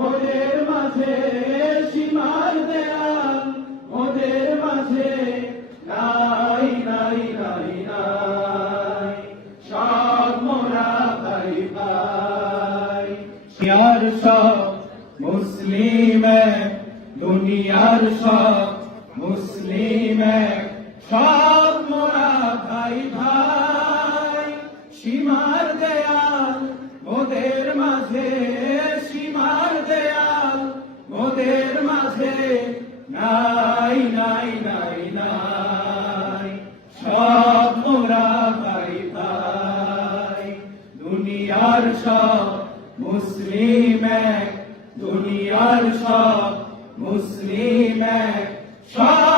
ওদের মাঝে সীমার দেয়াল ওদের মাঝে সব মোরা ভাই ভাই। সব মুসলিম, দুনিয়ার সব মুসলিম, সব মোরা ভাই দেয়াল, মোদের মাঝে সীমার মাঝে নাই নাই নাই নাই। সব মোরা ভাই ভাই দুনিয়ার সব মুসলিম এক, দুনিয়ার সব মুসলিম এক, সব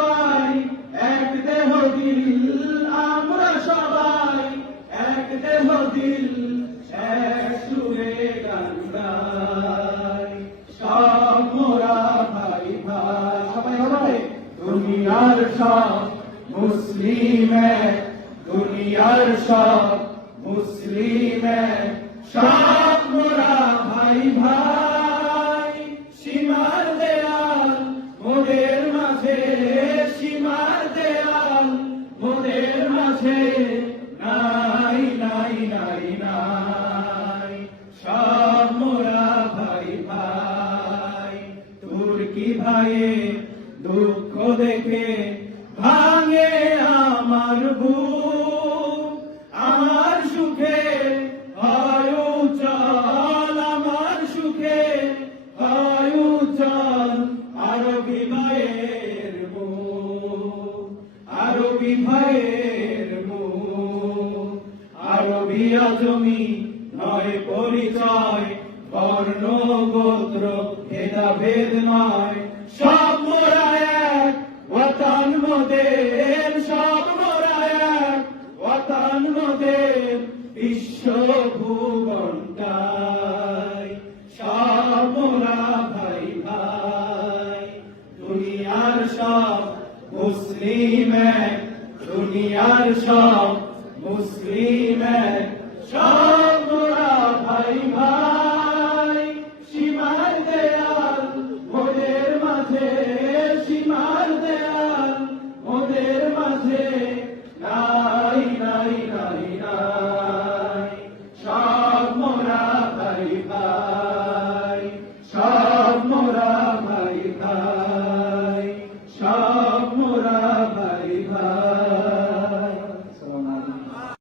দিল ভাই দুনিয়ার সব মুসলিম দুনিয়ার সব মুসলিম সব মোরা ভাই ভাই ভাইয়ে দুঃখ দেখে ভাঙে আমার বুক আমার সুখে হয় চল আমার সুখে হয় আরবি ভাইয়ের মুখ আরবি আজমি নয় পরিচয়, বর্ণ, গোত্র ভেদা ভেদ নয়। সব মোরা ওয়াতান মোদের, সব মোরা ওয়াতান মোদের বিশ্ব ভুবনটাই। সব মোরা ভাই ভাই, দুনিয়ার সব মুসলিম দুনিয়ার সব Deus, imagem.